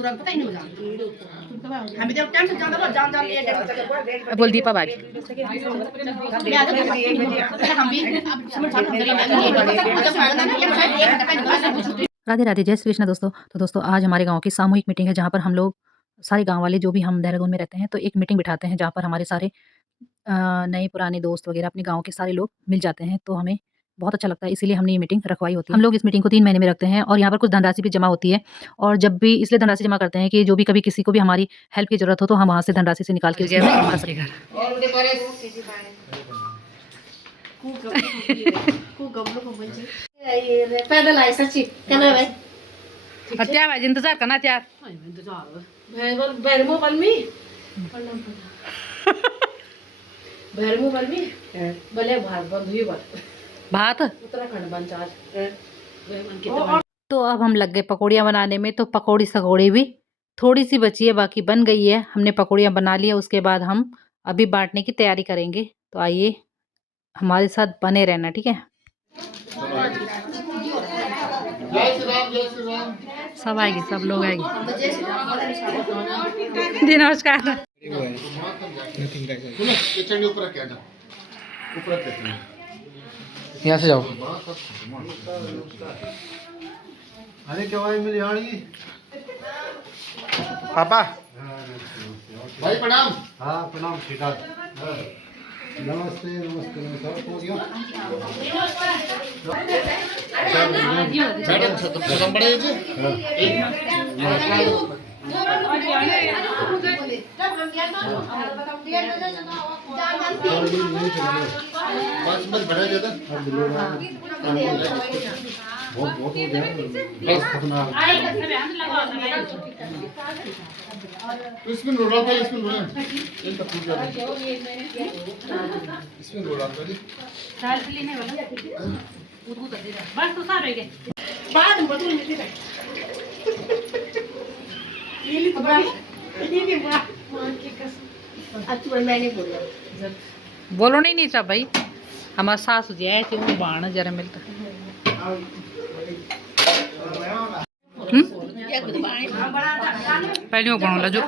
पूरा पता ही नहीं जान हम जब टाइम से जान दो जान जान ये बोल दीपा भाभी। राधे राधे, जय श्री कृष्ण दोस्तों। तो दोस्तों आज हमारे गांव की सामूहिक मीटिंग है जहां पर हम लोग सारे गांव वाले जो भी हम देहरादून में रहते हैं तो एक मीटिंग बिठाते हैं जहां पर हमारे सारे नए पुराने दोस्त वगैरह अपने गांव के सारे लोग मिल जाते हैं। तो हमें बहुत अच्छा लगता है, इसीलिए हमने ये मीटिंग रखवाई होती है। हम लोग इस मीटिंग को 3 महीने में रखते हैं और यहाँ पर कुछ धनराशि भी जमा होती है। और जब भी इसलिए धनराशि जमा करते हैं कि जो भी कभी किसी को भी हमारी हेल्प की जरूरत हो तो हम वहाँ से धनराशि से निकाल के पैदल आए सच्ची कहना भाई क्या भाई इंतजार करना त्यार भैरमो बलमी भैरमो बलमी भले भात बंधुई भात उत्तराखंड बंचाज। तो अब हम लग गए पकौड़ियाँ बनाने में। तो पकौड़ी सकौड़ी भी थोड़ी सी बची है, बाकी बन गई है। हमने पकौड़ियाँ बना लिया, उसके बाद हम अभी बांटने की तैयारी करेंगे। तो आइए हमारे साथ बने रहना, ठीक है। सब आएगी, सब लोग आएंगे। जी नमस्कार। यहाँ से जाओ। अरे क्या भाई मेरी यारी पापा भाई प्रणाम। हाँ प्रणाम ठीक है। नमस्ते नमस्ते नमस्ते हो गया मैडम खत्म बड़े जी बस बस बढ़ा देता बहुत बहुत हो गया बस अपना इसमें रोड़ा था इसमें रोड़ा इन तक पूछ जाए इसमें रोड़ा था जी साल के लिए नहीं बोला उठू कर दे बस तो सारे गए बाद में बदल मिलती है ये तो बात मां की कसम अच्छा मैंने बोला बोलो नहीं सब भाई हमारा सासू जी आए थे वो बाण जरा मिलता पहले वो बनाओ जो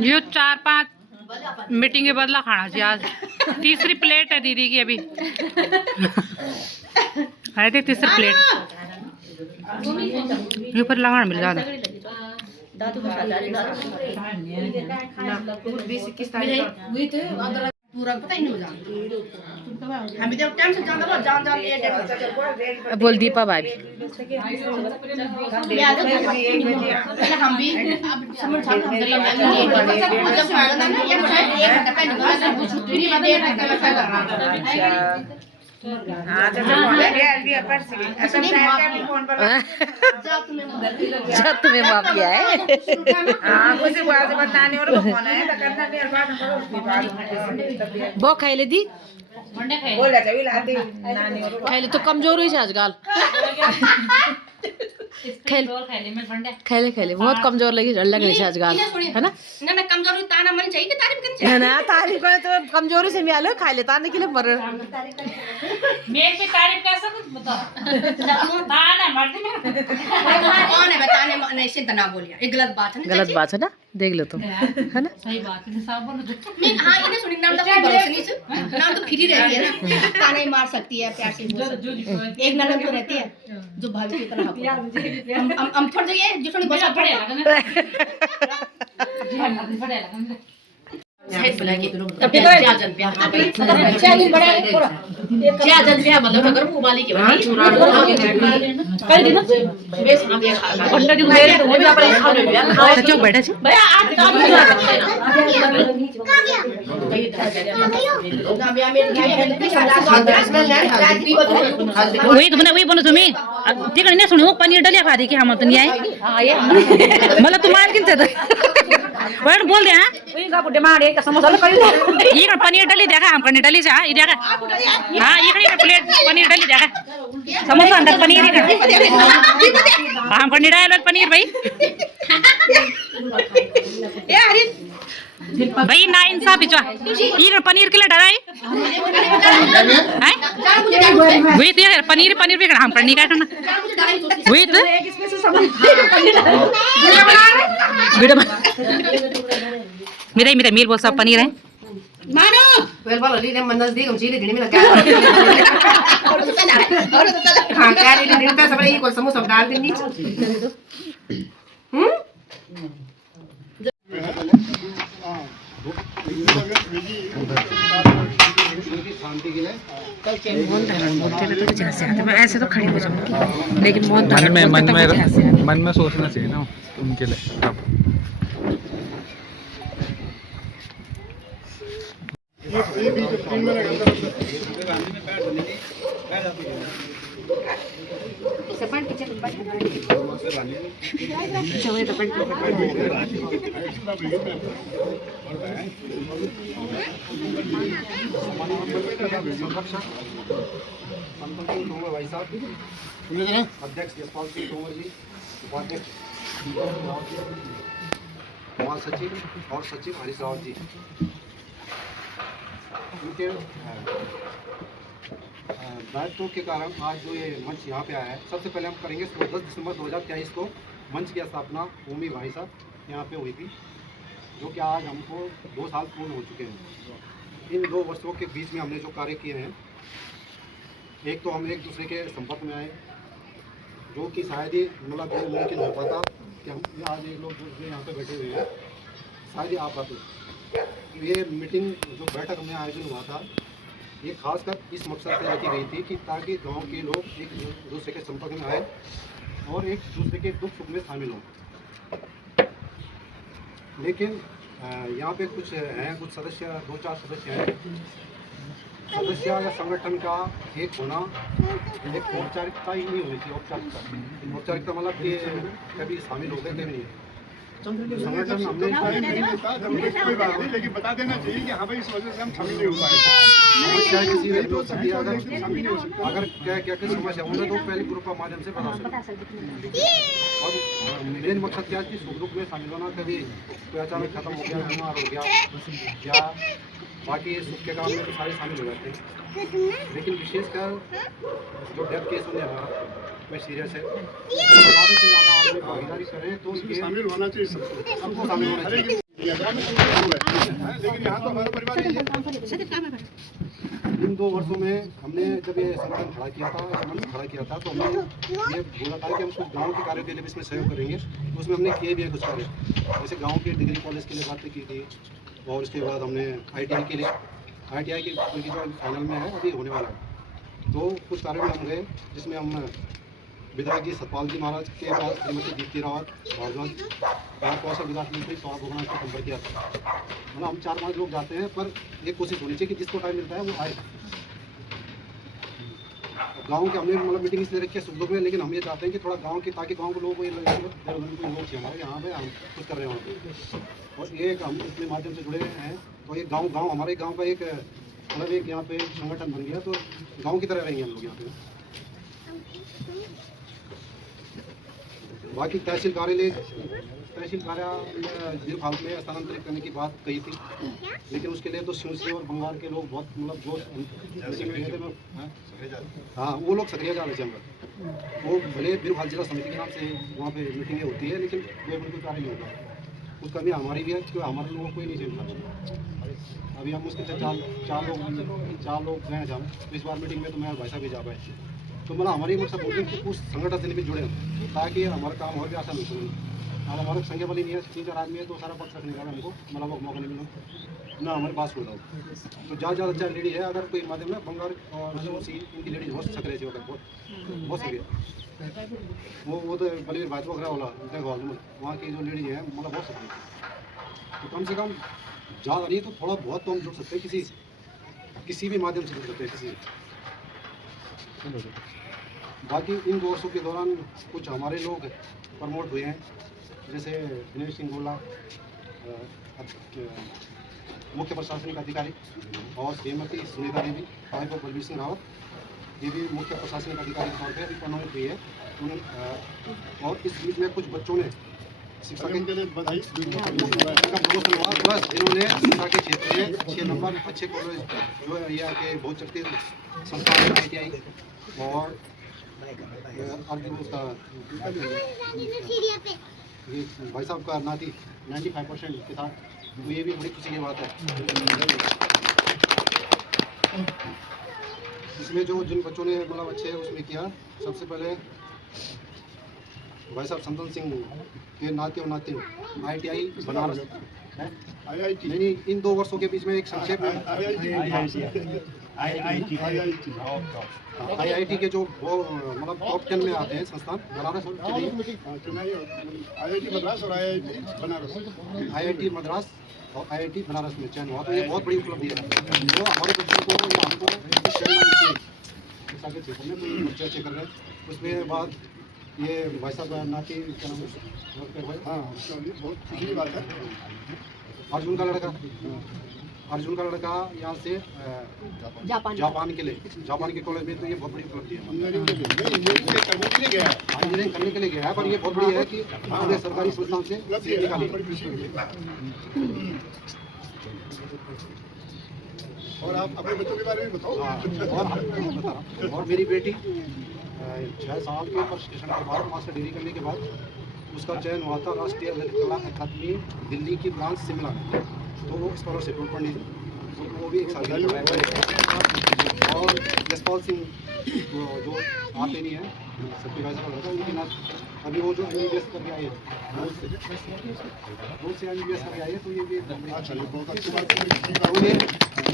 यो 4-5 मीटिंग के बदला खाना चाहिए। आज तीसरी प्लेट है दीदी की अभी है थे तीसरी प्लेट ये पर लगाना मिल जाता दादू का पूरा पता ही नहीं जान हम जब टाइम से जान दो जान जान ये बोल दीपा भाभी। हम भी अब समझ हम जब फायदा ना ये मुझे 1 घंटा पहले निकाल छुट्टी नहीं बदे हां जब बोला गया अभी अपन से असम का फोन पर जब तुम्हें माफिया है हां कुछ बात बताने और फोन आया तो करना भी बात करो उसके बाद वो खाई ले दी बोला कभी लाती नानी और खाई ले तो कमजोर हुई आजकल खेले बहुत कमजोर लगी लग रही है आजकल है ना ना कमजोर ताना मन चाहिए कि तारीफ करनी चाहिए ना तारीफ करे तो कमजोरी से मियालो खाई ले ताने के लिए मर मेरे पे तारीफ कर सकत बताओ ताना मरते में कौन है बताने नहीं से तना बोलिया ये गलत बात है ना गलत बात है ना देख लो तुम है ना सही बात है सब बोलो मैं हां इन्हें सुनी नाम तो भरोसा नहीं से नाम तो फ्री रहती है ना ताना ही मार सकती है प्यार से बोल सकती है एक ननद तो रहती है जो भाभी की तरह हम थोड़ी जगह जो थोड़ी बसा पड़े लगा जी पड़े लगा साइड पे लगे तब क्या जन पे चलिए बड़ा पूरा क्या जन पे मतलब अगर वो वाली के भाई कर दी ना बेस हम ये खा अंडा दी मेरे तो जा पर खा ले यार क्यों बैठा छी भैया आज काम वही बनो तुम्ही तिकडे नाही सुणू पनीर डलिया खा दे की हम तो नहीं आए मला तू मान किंत वण बोल दे हां वही का बुड्ढे मारे का समोसा ले करी ये का पनीर डली देखा हम पनीर डली जा ये देखा हां ये का प्लेट पनीर डली देखा समोसा अंदर पनीर ही हम पनीर डाल पनीर भाई ए अरे भाई ना इंसाफी जो ये पनीर के लिए डराई वही तो यार पनीर भी हम पर नहीं काटना वही तो मेरा मीर बहुत सब पनीर है मानो वेल वाला ली ने मंदस दी हम चीली दिन में लगा हां क्या ली दिन पे सब ये को समोसा डाल देनी शांति के लिए मोहन धारण बोलते हैं तो जैसे आते मैं ऐसे तो खड़ी हो जाऊंगी लेकिन मोहन मन में सोचना चाहिए ना उनके लिए अब भाई साहब अध्यक्ष जसपाल सिंह तोमर जी, उपाध्यक्ष महासचिव और सचिव हरीश रावत जी, उनके दायित्व के कारण आज जो ये मंच यहाँ पे आया है, सबसे पहले हम करेंगे 10 दिसंबर 2023 को मंच की स्थापना ओमी भाई साहब यहाँ पे हुई थी, जो कि आज हमको 2 साल पूर्ण हो चुके हैं। इन 2 वर्षों के बीच में हमने जो कार्य किए हैं, एक तो हम एक दूसरे के संपर्क में आए, जो कि शायद ही मतलब ये मुमकिन हो पाता कि हम आज एक लोग जो यहाँ पे बैठे हुए हैं शायद ही आ पाते। ये मीटिंग जो बैठक में आयोजन हुआ था, ये खासकर इस मकसद से रखी गई थी कि ताकि गांव के लोग एक दूसरे के संपर्क में आए और एक दूसरे के दुख सुख में शामिल हों। लेकिन यहाँ पे कुछ हैं, कुछ सदस्य 2-4 सदस्य हैं, सदस्य या संगठन का एक होना एक औपचारिकता ही नहीं होनी चाहिए। औपचारिकता मतलब कि कभी शामिल हो गए कभी नहीं। संगठन हमने कोई बात नहीं, लेकिन बता देना चाहिए कि हाँ भाई इस वजह से हम शामिल नहीं हो पाए। समस्या किसी भी हो सकती है, अगर क्या समस्या होने तो पहले ग्रुप के माध्यम से बता सकते। और मेन मकसद क्या है कि सुख दुख में शामिल होना। कभी कोई अचानक खत्म हो गया, बीमार हो गया, या बाकी सुख के काम में तो सारे शामिल हो जाते हैं। लेकिन विशेषकर जो डेथ केस होने हमारा में सीरियस है, ज़्यादा से ज़्यादा आदमी भागीदारी करें तो उसके शामिल होना चाहिए, सबको शामिल होना चाहिए। लेकिन यहाँ तो हमारा परिवार ही है। इन 2 वर्षों में हमने जब ये संगठन खड़ा किया था तो हमने ये बोला था कि हम कुछ गाँव के कार्यों के लिए भी इसमें सहयोग करेंगे। तो उसमें हमने किए भी है कुछ कार्य, जैसे गाँव के डिग्री कॉलेज के लिए बातें की थी, और उसके बाद हमने ITI के लिए, ITI की उनकी जो फाइनल में है अभी होने वाला है, तो कुछ कार्यों में हम गए, जिसमें हम विधायक जी सतपाल जी महाराज के बाद श्रीमती दीप्ति रावत भारद्वाज कौशल विकास मंत्री सौरभ भगवान से संपर्क किया था। मतलब हम 4-5 लोग जाते हैं, पर एक कोशिश होनी चाहिए कि जिसको टाइम मिलता है वो आए। गाँव के हमने मतलब मीटिंग इसलिए रखी है सुख दुख में, लेकिन हम ये चाहते हैं कि थोड़ा गाँव के, ताकि गाँव के लोग कोई लोग चाहिए हमारे यहाँ पे हम कुछ कर रहे हैं वहाँ पे। और एक हम अपने माध्यम से जुड़े हैं, तो एक गाँव हमारे गाँव का एक मतलब एक यहाँ पे संगठन बन गया, तो गाँव की तरह रहेंगे हम लोग यहाँ पे। बाकी तहसील कार्यालय दीर्घकाल में स्थानांतरित करने की बात कही थी, लेकिन उसके लिए तो शिवसी और बंगाल के लोग बहुत मतलब जोश, हाँ वो लोग सक्रिय जा रहे थे। वो भले दीर्घकाल जिला समिति के नाम से वहाँ पे मीटिंगें होती है, लेकिन कोई कार्य नहीं होता। उसका भी हमारी भी है, क्योंकि हमारे लोगों को कोई नहीं चाहिए। अभी हम मुश्किल से चार लोग गए हैं जहाँ, तो इस बार मीटिंग में तो मैं भाई साहब भी जा पाए। तो मतलब हमारी मकसद होती है कि उस संगठन से भी जुड़े, ताकि हमारा काम और भी आसान हो सके। अब हमारे संख्या वाली नहीं है, 3-4 आदमी है, तो सारा पक्ष रखने का हमको मतलब मौका नहीं मिला ना हमारे पास होता। तो ज़्यादा अच्छा लेडी है, अगर कोई माध्यम में बंगाल और उनकी लेडीज बहुत सक्रिय थी, बहुत सक्रिय। वो तो बलवीर भाई वगैरह वाला वहाँ की जो लेडी है मतलब बहुत सक्रिय। तो कम से कम ज़्यादा नहीं तो थोड़ा बहुत तो हम जुड़ सकते हैं, किसी भी माध्यम से जुड़ सकते हैं किसी। बाकी इन 2 वर्षों के दौरान कुछ हमारे लोग प्रमोट हुए हैं, जैसे दिनेश सिंह गोला मुख्य प्रशासनिक अधिकारी, और श्रीमती सुनीता देवी और बलवीर सिंह रावत, ये भी मुख्य प्रशासनिक अधिकारी के तौर पर अभी प्रमोट हुई है। और इस बीच में कुछ बच्चों ने शिक्षा के लिए बधाई। प्लस इन्होंने शिक्षा के क्षेत्र में 6 नंबर अच्छे कॉलेज जो है यहाँ के बहुत चलते संस्थान ITI और ये भाई साहब का नाती 95% के साथ, तो ये भी बड़ी खुशी की बात है। इसमें जो जिन बच्चों ने मतलब अच्छे उसमें किया, सबसे पहले भाई साहब संतन सिंह के नाते और नातिन ITI बनारस है, नहीं इन 2 वर्षों के बीच में एक संक्षेप में IIT के जो वो मतलब टॉप 10 में आते हैं संस्थान बनारस और IIT मद्रास और IIT मद्रास और IIT बनारस में चयन हुआ, तो ये बहुत बड़ी उपलब्धि है। जो हमारे बच्चों को या हमको शिक्षा के क्षेत्र में कोई बच्चे अच्छे कर रहे हैं, उसमें बाद ये भाई साहब नाती क्या नाम है, हाँ बहुत खुशी की बात है। अर्जुन का लड़का यहाँ से जापान के कॉलेज में, तो ये बहुत बड़ी उपलब्धि है। इंजीनियरिंग करने के लिए गया है, पर ये बहुत बड़ी है कि हमने सरकारी संस्थान से सीट निकाली। और आप अपने बच्चों के बारे में बताओ। और मेरी बेटी 6 साल के प्रशिक्षण के बाद मास्टर डिग्री करने के बाद उसका चयन हुआ था राष्ट्रीय ललित कला अकादमी दिल्ली की ब्रांच शिमला में, तो वो स्कॉलरशिप पर पढ़ी, तो वो भी 1 साल की। और जसपाल सिंह जो आते नहीं है सप्लीवाइजर लड़का, उनके नाथ अभी वो जो MBBS करके आए हैं, रोज से MBBS करके आए हैं, तो ये भी बहुत अच्छी बात है।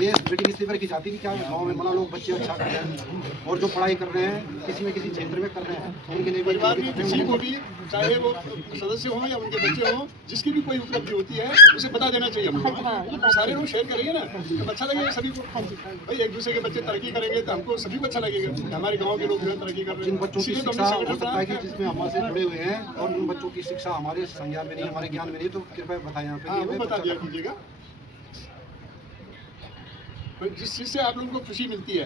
ये बेटी इसलिए पर की जाती कि क्या गाँव में मतलब लोग बच्चे अच्छा कर रहे हैं और जो पढ़ाई कर रहे हैं किसी न किसी क्षेत्र में कर रहे हैं, तो उनके लिए परिवार में किसी को भी चाहे वो सदस्य हों या उनके बच्चे हों, जिसकी भी कोई उपलब्धि होती है उसे बता देना चाहिए हमको। सारे लोग शेयर करेंगे ना तो अच्छा लगेगा सभी को। भाई एक दूसरे के बच्चे तरक्की करेंगे तो हमको सभी को अच्छा लगेगा। हमारे गाँव के लोग जो है तरक्की कर रहे हैं, जिन बच्चों की शिक्षा हो सकता है कि जिसमें हमारे से जुड़े हुए हैं और उन बच्चों की शिक्षा हमारे संज्ञान में नहीं, हमारे ज्ञान में नहीं, तो कृपया बताएं यहाँ पे। बता दिया कीजिएगा जिस चीज़ से आप लोगों को खुशी मिलती है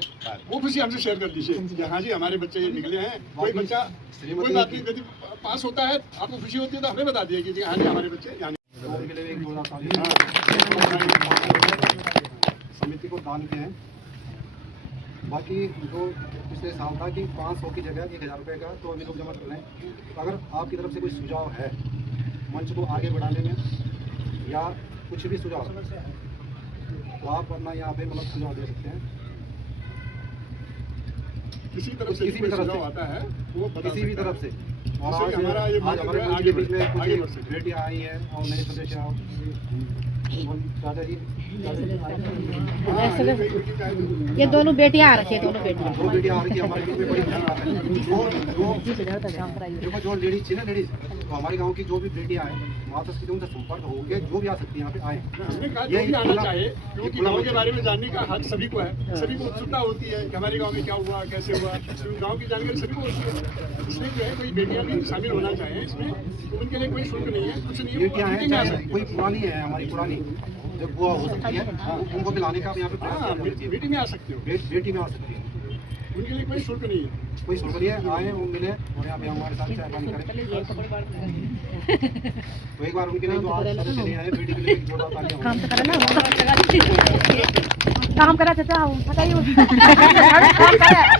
वो खुशी हमसे शेयर कर दीजिए। हाँ जी हमारे बच्चे ये निकले हैं, कोई बच्चा कोई बात नहीं, यदि पास होता है आपको खुशी होती है तो हमें बता दिया कीजिए। हाँ जी हमारे बच्चे समिति को दान किए हैं। बाकी जो पिछले साल था कि 500 की जगह 1000 रुपये का, तो अभी लोग जमा कर रहे हैं। अगर आपकी तरफ से कोई सुझाव है मंच को आगे बढ़ाने में या कुछ भी सुझाव, तो आप अपना यहाँ पे मतलब सुझाव दे सकते हैं। किसी भी तरफ से आता है वो किसी भी तरफ से। और आज हमारे मंच के बीच में कुछ बेटियाँ आई हैं और नए सदस्य दादाजी ये दोनों बेटियां आ रखी है, दोनों बेटियां दो बेटियां आ रखी है हमारे बीच में, बड़ी देखो जो लेडीज थी ना लेडीज, तो हमारे गांव की जो भी बेटियां हैं माता से उनसे संपर्क हो गया, जो भी आ सकती है यहाँ पे आए। यही आना चाहिए क्योंकि गाँव के बारे में जानने का हक सभी को है, सभी को उत्सुकता होती है कि हमारे गाँव में क्या हुआ कैसे हुआ, गाँव की जानकारी सभी को होती है। इसमें जो है कोई बेटियां भी शामिल होना चाहिए इसमें, तो उनके लिए कोई शुल्क नहीं है, कुछ नहीं। बेटियां हैं कोई पुरानी है हमारी पुरानी जब बुआ हो सकती है, उनको दिलाने का यहाँ पे बेटी में आ सकती हो, बेटी में आ सकती है, उनके लिए कोई शुल्क नहीं है, कोई शुल्क नहीं है। आए वो मिले और यहाँ पे हमारे साथ चाय पानी करें। तो एक बार उनके लिए जो आज चले आए बेटी के लिए एक जोड़ा तालियां काम तो करा ना, काम करा चाचा हम बताइए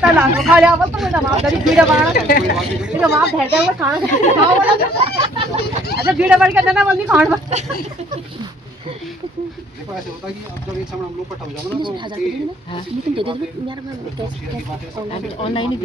तला खा लिया बस तो मां दरी वीडियो बना ये मां बैठे हुए खाना खाओ वाला। अच्छा वीडियो बन के देना बंदी खान देखो ऐसे होता है कि अब जब एक समय हम लोग इकट्ठा हो जाओगे ना तो ऑनलाइन ही